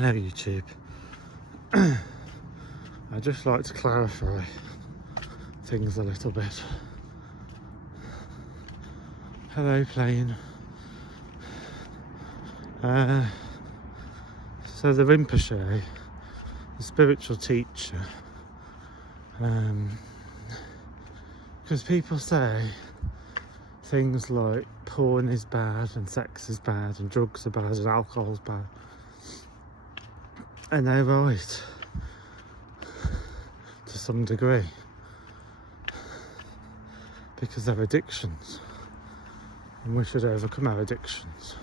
Hello YouTube. I'd just like to clarify things a little bit. Hello plane. So the rinpoche, the spiritual teacher, because people say things like porn is bad and sex is bad and drugs are bad and alcohol's bad, and they're right to some degree because they're addictions and we should overcome our addictions.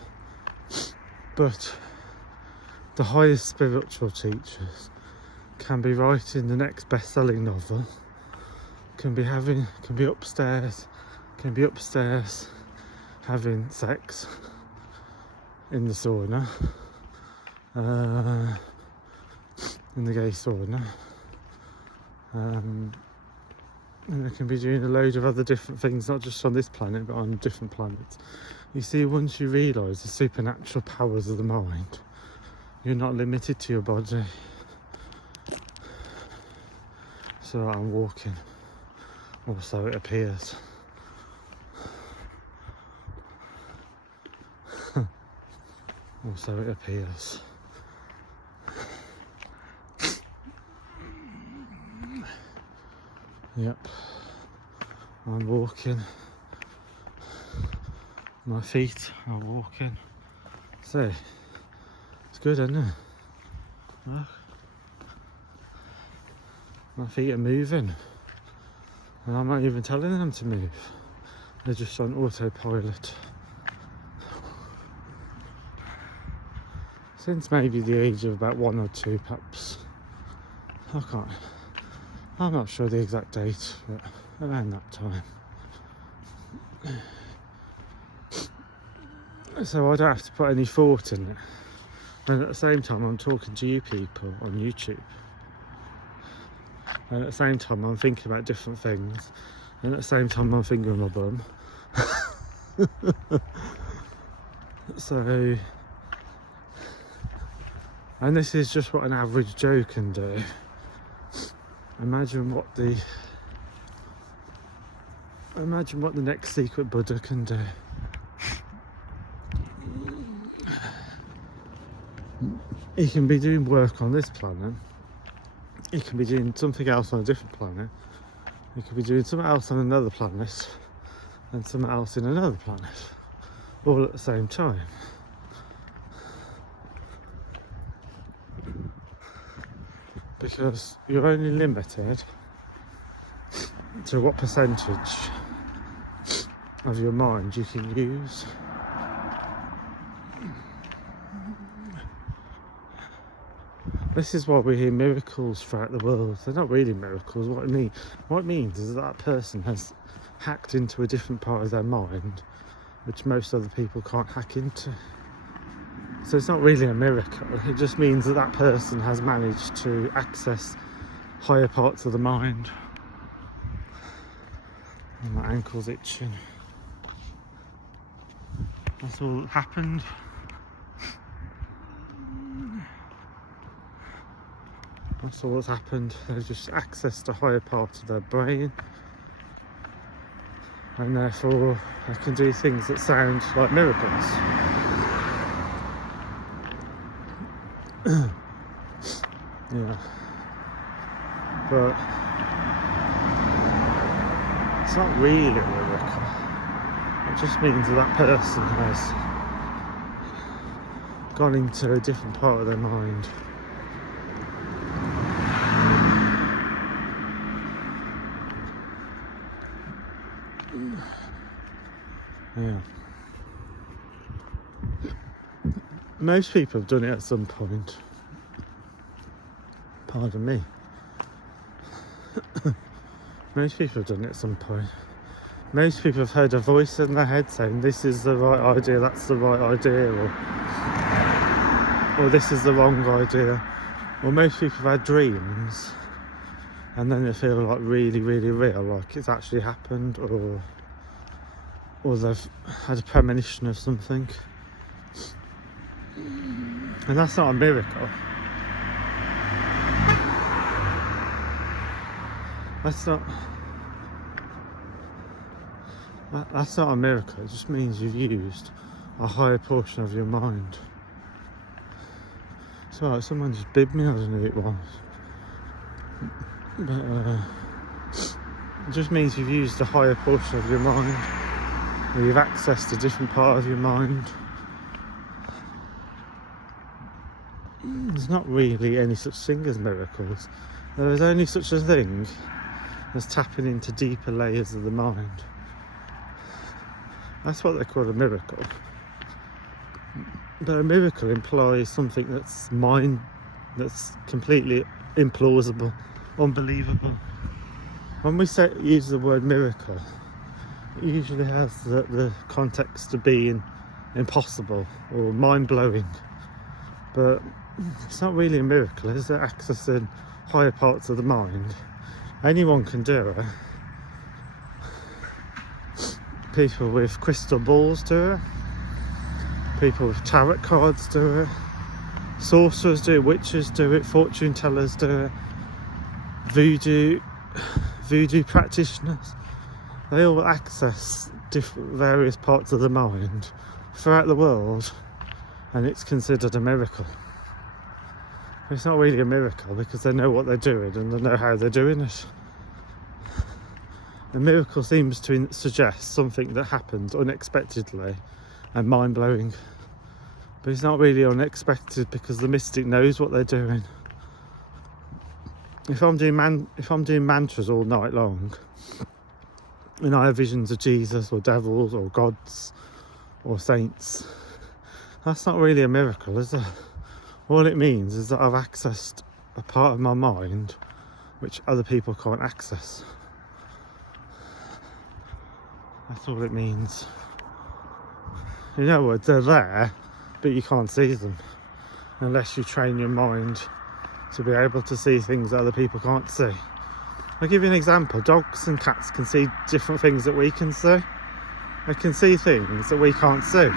But the highest spiritual teachers can be writing the next best-selling novel, can be upstairs having sex in the sauna, in the gay sauna, and they can be doing a load of other different things, not just on this planet but on different planets. You see, once you realise the supernatural powers of the mind, you're not limited to your body. So I'm walking, or so it appears. Or so it appears. Yep, I'm walking. My feet are walking. So, it's good, isn't it? Look. My feet are moving. And I'm not even telling them to move. They're just on autopilot. Since maybe the age of about 1 or 2 perhaps. I'm not sure the exact date, but around that time. So I don't have to put any thought in it. And at the same time I'm talking to you people on YouTube. And at the same time I'm thinking about different things. And at the same time I'm fingering my bum. So, and this is just what an average Joe can do. Imagine what the next secret Buddha can do. He can be doing work on this planet. He can be doing something else on a different planet. He could be doing something else on another planet, and something else in another planet, all at the same time. Because you're only limited to what percentage of your mind you can use. This is why we hear miracles throughout the world. They're not really miracles. What it means is that person has hacked into a different part of their mind, which most other people can't hack into. So it's not really a miracle. It just means that person has managed to access higher parts of the mind. And my ankle's itching. That's all that happened. That's all that's happened. They've just accessed a higher part of their brain, and therefore they can do things that sound like miracles. Yeah, but it's not really a miracle. It just means that person has gone into a different part of their mind. Yeah. Most people have done it at some point. Pardon me. Most people have done it at some point. Most people have heard a voice in their head saying this is the right idea, that's the right idea, or this is the wrong idea. Or most people have had dreams and then they feel like really, really real, like it's actually happened, or they've had a premonition of something. And that's not a miracle. That's not a miracle. It just means you've used a higher portion of your mind. It's alright, someone just bibbed me, I don't know who it was. But it just means you've used a higher portion of your mind, or you've accessed a different part of your mind. There's not really any such thing as miracles. There is only such a thing as tapping into deeper layers of the mind. That's what they call a miracle. But a miracle implies something that's completely implausible, unbelievable. When we use the word miracle, it usually has the context of being impossible or mind-blowing. But it's not really a miracle, is it? Accessing higher parts of the mind. Anyone can do it. People with crystal balls do it. People with tarot cards do it. Sorcerers do it. Witches do it. Fortune tellers do it. Voodoo practitioners. They all access various parts of the mind throughout the world, and it's considered a miracle. It's not really a miracle because they know what they're doing and they know how they're doing it. A miracle seems to suggest something that happens unexpectedly and mind-blowing, but it's not really unexpected because the mystic knows what they're doing. If I'm doing mantras all night long and I have visions of Jesus or devils or gods or saints, that's not really a miracle, is it? All it means is that I've accessed a part of my mind which other people can't access. That's all it means. In other words, they're there, but you can't see them unless you train your mind to be able to see things that other people can't see. I'll give you an example. Dogs and cats can see different things that we can see. They can see things that we can't see.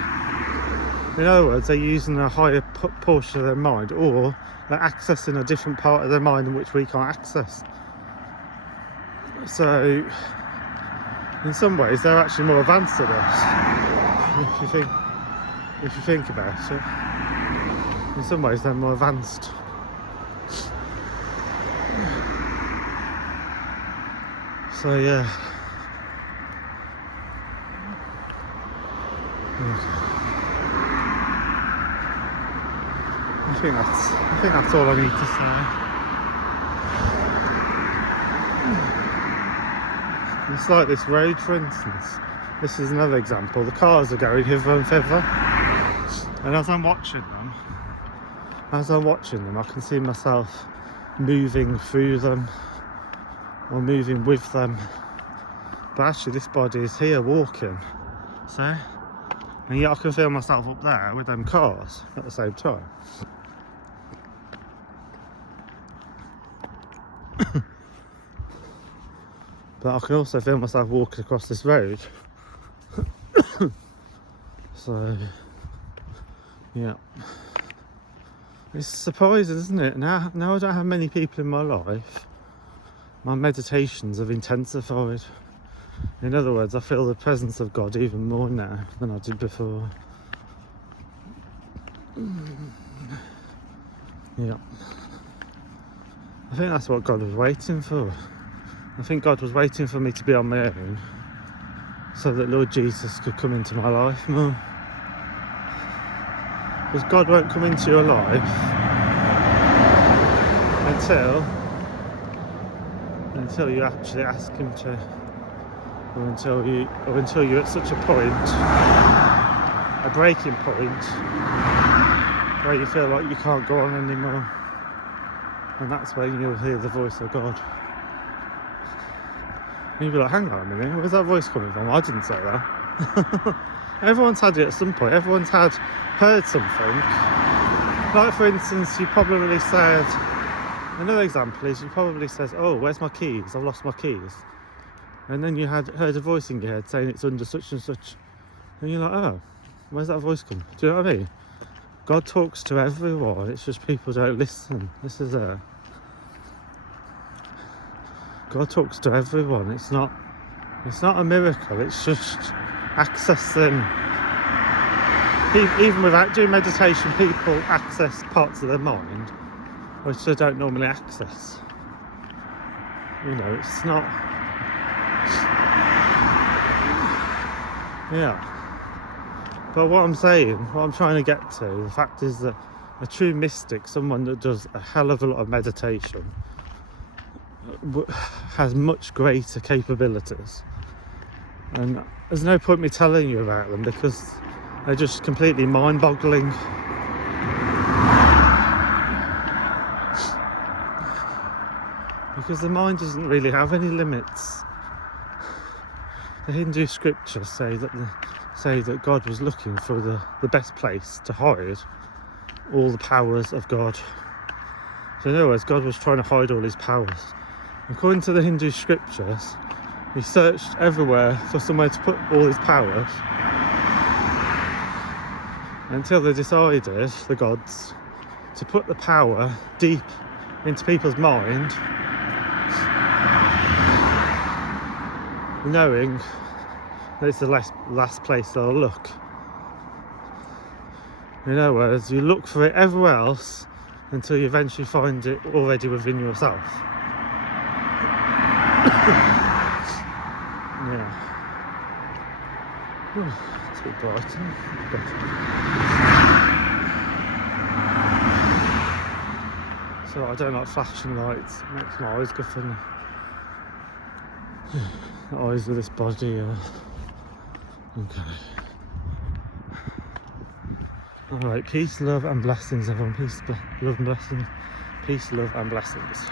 In other words, they're using a higher portion of their mind, or they're accessing a different part of their mind in which we can't access. So, in some ways, they're actually more advanced than us. If you think about it, in some ways, they're more advanced. So yeah. I think that's all I need to say. It's like this road, for instance. This is another example. The cars are going hither and thither, and as I'm watching them, I can see myself moving through them or moving with them. But actually, this body is here walking. So, and yet I can feel myself up there with them cars at the same time. But I can also feel myself walking across this road. So, yeah. It's surprising, isn't it? Now I don't have many people in my life. My meditations have intensified. In other words, I feel the presence of God even more now than I did before. Yeah. I think that's what God was waiting for. I think God was waiting for me to be on my own so that Lord Jesus could come into my life more. Because God won't come into your life until you actually ask him to, or until you're at such a point, a breaking point, where you feel like you can't go on anymore. And that's when you'll hear the voice of God. And you'll be like, hang on a minute, where's that voice coming from? I didn't say that. Everyone's had it at some point. Everyone's heard something. Like, for instance, you probably said, another example is you probably said, oh, where's my keys? I've lost my keys. And then you heard a voice in your head saying it's under such and such. And you're like, oh, where's that voice come? Do you know what I mean? God talks to everyone, it's just people don't listen. This is it. God talks to everyone. It's not a miracle, it's just accessing. Even without doing meditation, people access parts of their mind which they don't normally access. You know, it's not... Yeah. But what I'm saying, what I'm trying to get to, the fact is that a true mystic, someone that does a hell of a lot of meditation, has much greater capabilities. And there's no point me telling you about them because they're just completely mind-boggling. Because the mind doesn't really have any limits. The Hindu scriptures say that God was looking for the best place to hide all the powers of God. So in other words, God was trying to hide all his powers. According to the Hindu scriptures, he searched everywhere for somewhere to put all his powers until they decided, the gods, to put the power deep into people's mind, knowing that it's the last place they'll look. In other words, you look for it everywhere else until you eventually find it already within yourself. Yeah. It's a bit bright, isn't it? So I don't like flashing lights. It makes my eyes go funny. The eyes of this body are... Okay. Alright, peace, love and blessings everyone. Peace, love and blessings. Peace, love and blessings.